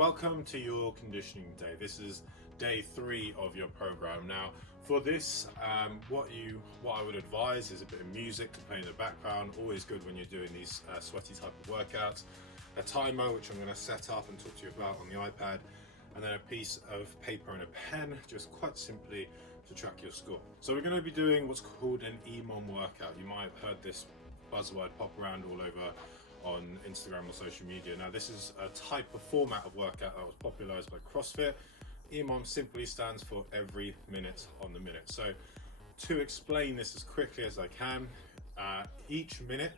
Welcome to your conditioning day. This is day 3 of your program. Now for this, what I would advise is a bit of music to play in the background. Always good when you're doing these sweaty type of workouts. A timer, which I'm going to set up and talk to you about on the iPad, and then a piece of paper and a pen, just quite simply to track your score. So we're going to be doing what's called an EMOM workout. You might have heard this buzzword pop around all over on Instagram or social media. Now this is a type of format of workout that was popularized by CrossFit. EMOM simply stands for every minute on the minute. So to explain this as quickly as I can, each minute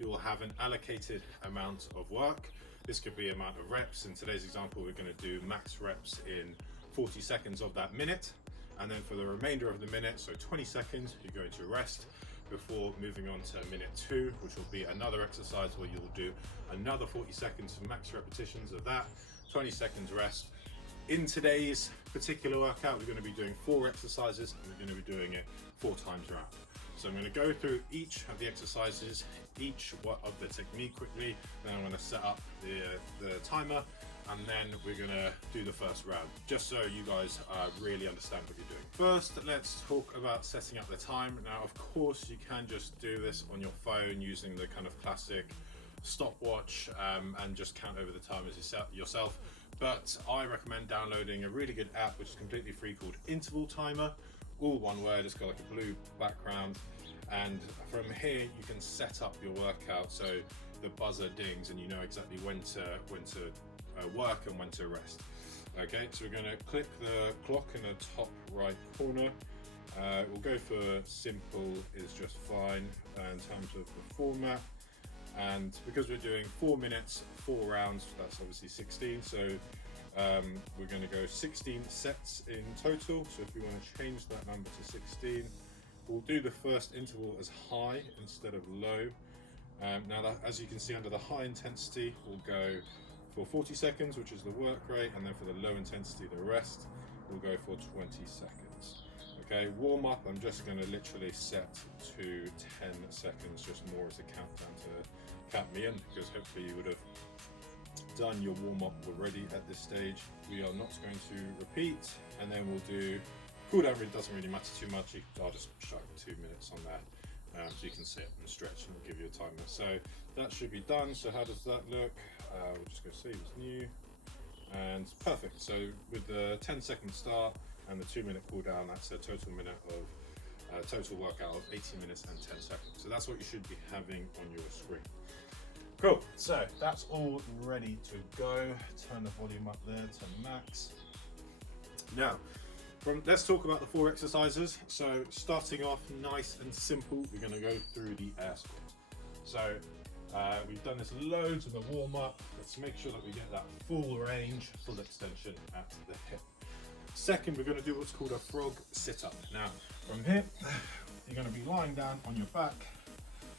you will have an allocated amount of work. This could be amount of reps. In today's example, we're going to do max reps in 40 seconds of that minute. And then for the remainder of the minute, so 20 seconds, you're going to rest before moving on to minute 2, which will be another exercise where you'll do another 40 seconds for max repetitions of that, 20 seconds rest. In today's particular workout, we're going to be doing 4 exercises and we're going to be doing it 4 times around. So I'm going to go through each of the exercises, each of the technique quickly, then I'm going to set up the timer, and then we're going to do the first round, just so you guys really understand what you're doing. First, let's talk about setting up the time. Now, of course, you can just do this on your phone using the kind of classic stopwatch and just count over the time as yourself. But I recommend downloading a really good app which is completely free called Interval Timer. All one word, it's got like a blue background, and from here you can set up your workout so the buzzer dings and you know exactly when to work and when to rest. Okay, so we're going to click the clock in the top right corner. We'll go for simple is just fine in terms of the format, and because we're doing 4 minutes, 4 rounds, that's obviously 16, so we're going to go 16 sets in total. So if you want to change that number to 16, we'll do the first interval as high instead of low. Now that, as you can see, under the high intensity, we'll go for 40 seconds, which is the work rate, and then for the low intensity, the rest, we'll go for 20 seconds. Okay, warm up, I'm just going to literally set to 10 seconds, just more as a countdown to count me in, because hopefully you would have done your warm up already at this stage. We are not going to repeat, and then we'll do cool down. Really doesn't really matter too much. I'll just chuck 2 minutes on there. So you can sit and stretch, and we'll give you a timer. So that should be done. So how does that look? We'll just go save as new, and perfect. So with the 10-second start and the 2-minute cool down, that's a total minute of total workout of 18 minutes and 10 seconds. So that's what you should be having on your screen. Cool. So that's all ready to go. Turn the volume up there to max. Now, let's talk about the 4 exercises. So starting off nice and simple, we're going to go through the air squat. So we've done this loads in the warm up. Let's make sure that we get that full range, full extension at the hip. Second, we're going to do what's called a frog sit-up. Now from here, you're going to be lying down on your back.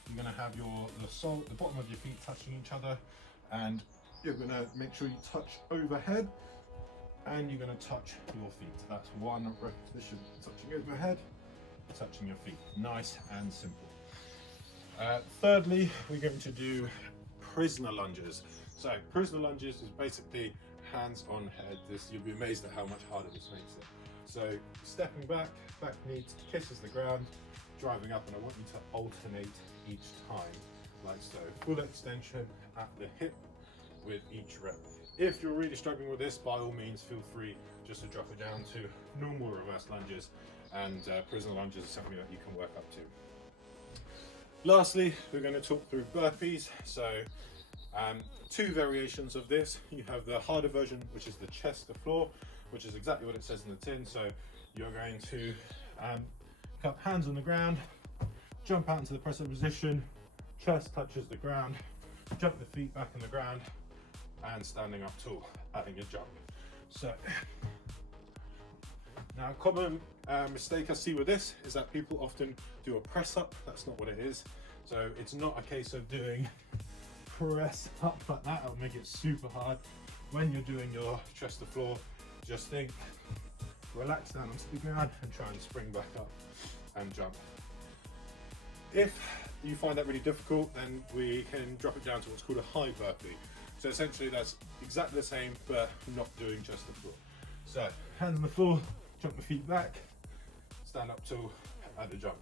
You're going to have the bottom of your feet touching each other, and you're going to make sure you touch overhead, and you're going to touch your feet. That's one repetition, touching overhead, touching your feet. Nice and simple. Thirdly, we're going to do prisoner lunges. So prisoner lunges is basically hands on head. You'll be amazed at how much harder this makes it. So stepping back knee kisses the ground, driving up, and I want you to alternate each time, like so. Full extension at the hip with each rep. If you're really struggling with this, by all means, feel free just to drop it down to normal reverse lunges, and prisoner lunges is something that you can work up to. Lastly, we're going to talk through burpees. So 2 variations of this. You have the harder version, which is the chest to floor, which is exactly what it says in the tin. So you're going to cup hands on the ground, jump out into the press up position, chest touches the ground, jump the feet back in the ground, and standing up tall, adding a jump. So now, a common mistake I see with this is that people often do a press up. That's not what it is. So it's not a case of doing press up like that. It'll make it super hard. When you're doing your chest to floor, just think, relax down onto the ground and try and spring back up and jump. If you find that really difficult, then we can drop it down to what's called a high burpee. So essentially that's exactly the same, but not doing just the floor. So hands on the floor, jump the feet back, stand up tall at the jump.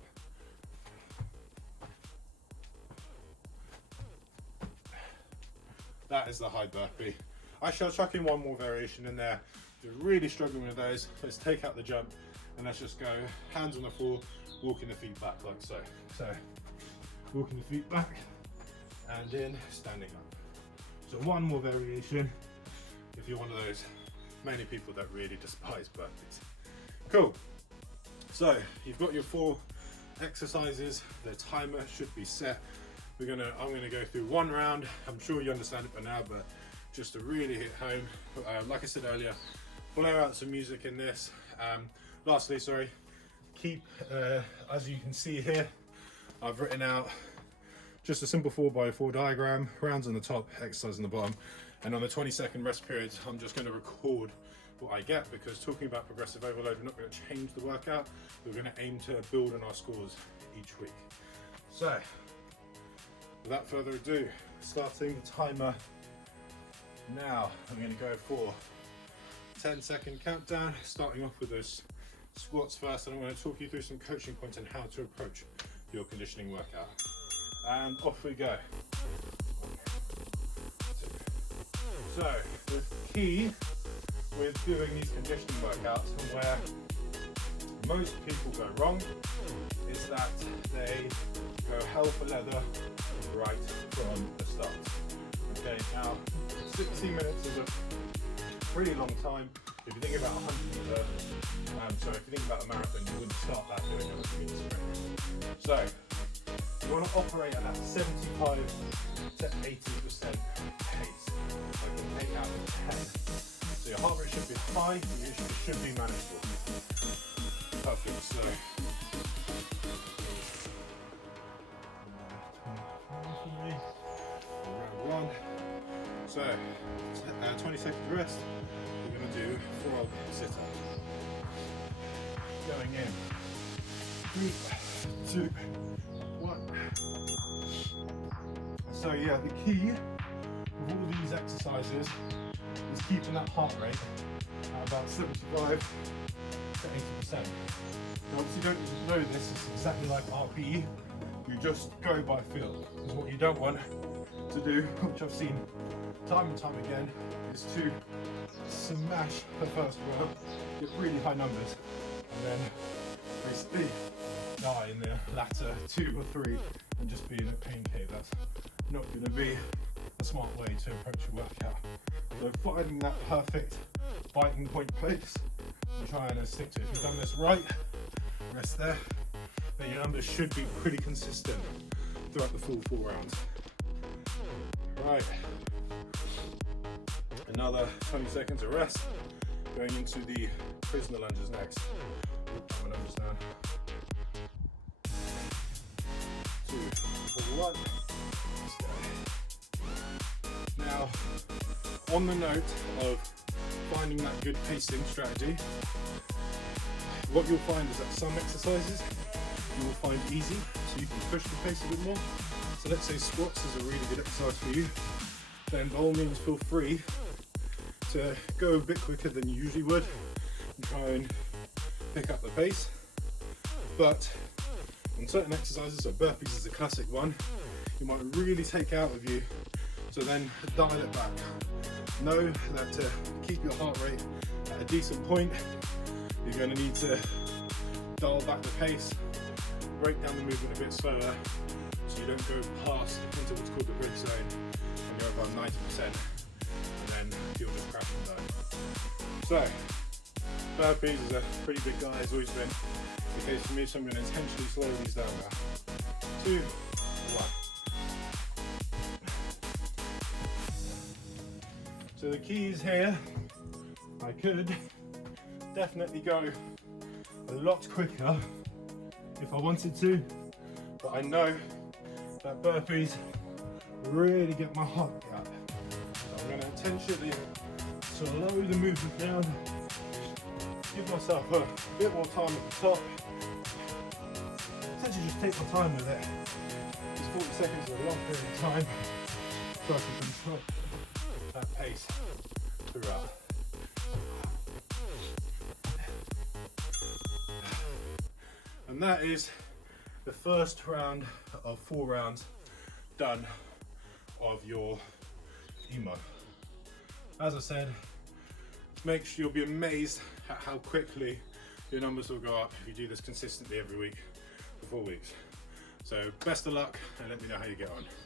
That is the high burpee. Actually, I'll chuck in one more variation in there. If you're really struggling with those, let's take out the jump and let's just go hands on the floor, walking the feet back like so. So walking the feet back and in, standing up. So one more variation if you're one of those many people that really despise burpees. Cool. So you've got your 4 exercises. The timer should be set. I'm gonna go through one round. I'm sure you understand it by now, but just to really hit home, like I said earlier, blow out some music in this. Lastly, sorry, keep, as you can see here, I've written out just a simple 4x4 diagram, rounds on the top, exercise on the bottom, and on the 20-second rest periods, I'm just going to record what I get, because talking about progressive overload, we're not going to change the workout. We're going to aim to build on our scores each week. So, without further ado, starting the timer now. I'm going to go for 10-second countdown, starting off with those squats first, and I'm going to talk you through some coaching points on how to approach your conditioning workout. And off we go. 1, 2. So the key with doing these conditioning workouts, and where most people go wrong, is that they go hell for leather right from the start. Okay, now 60 minutes is a pretty long time. If you think about 100 meter, if you think about a marathon, you wouldn't start that doing 100 meter sprint. So you want to operate at that 75 to 80% pace, like an 8 out of 10. So your heart rate should be high, but it should be manageable. Perfect. So round 1. So 20 seconds rest. We're going to do frog sit-ups. Going in. 3, 2, 1. So yeah, the key of all these exercises is keeping that heart rate at about 75 to 80%. Now obviously you don't need to know this, it's exactly like RPE, you just go by feel. Because what you don't want to do, which I've seen time and time again, is to smash the first round, get really high numbers, and then basically die in the latter 2 or 3 and just be in a pain cave. That's not going to be a smart way to approach a workout. So finding that perfect biting point pace and trying to stick to it. If you've done this right, rest there, then your numbers should be pretty consistent throughout the full 4 rounds. Right, another 20 seconds of rest, going into the prisoner lunges next. My numbers down. 2, 1. Let's go. Now, on the note of finding that good pacing strategy, what you'll find is that some exercises you will find easy, so you can push the pace a bit more. So let's say squats is a really good exercise for you, then by all means feel free to go a bit quicker than you usually would and try and pick up the pace. But on certain exercises, so burpees is a classic one, you might really take out of you, so then dial it back. Know that to keep your heart rate at a decent point, you're going to need to dial back the pace, break down the movement a bit slower, so you don't go past into what's called the bridge zone when you're about 90%, and then you'll just crash and burn. So, burpees is a pretty big guy, has always been the case for me, so I'm going to intentionally slow these down now. 2, 1. So the keys here, I could definitely go a lot quicker if I wanted to, but I know that burpees really get my heart rate up. So I'm going to intentionally slow the movement down, give myself a bit more time at the top, essentially just take my time with it. It's 40 seconds is a long period of time, so I can control. pace throughout. And that is the first round of 4 rounds done of your EMOM. As I said, make sure you'll be amazed at how quickly your numbers will go up if you do this consistently every week for 4 weeks. So best of luck and let me know how you get on.